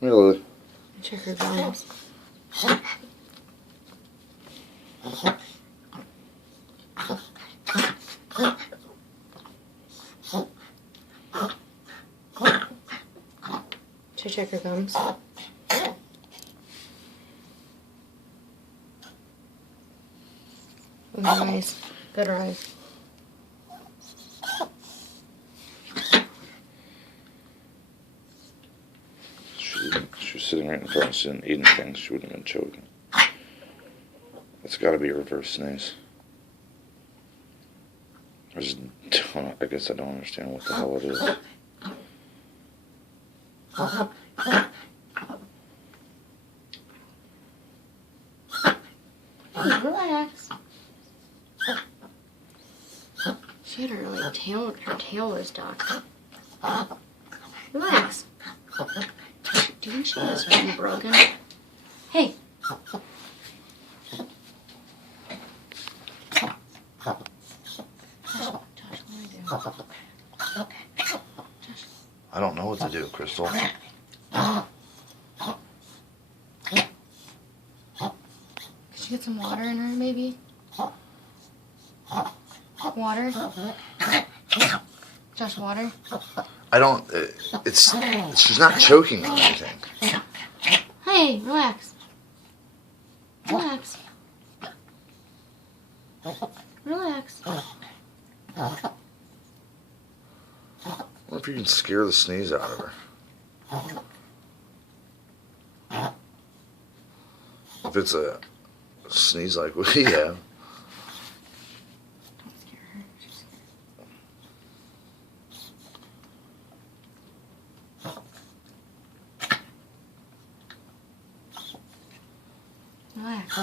Really? Check her gums. Should I check her gums? Good eyes. Good eyes. She was sitting right in front of us and eating things. She wouldn't have been choking. It's got to be a reverse sneeze. I guess I don't understand what the hell it is. Relax. She had her tail was stuck. Relax. Do you think she has been broken? Hey. I don't know what to do, Crystal. Could you get some water in her, maybe? Water? Josh, water? I don't. She's not choking on anything. Hey, relax. Relax. Relax. What if you can scare the sneeze out of her? If it's a sneeze like we have. Don't scare her. She's scared. Relax.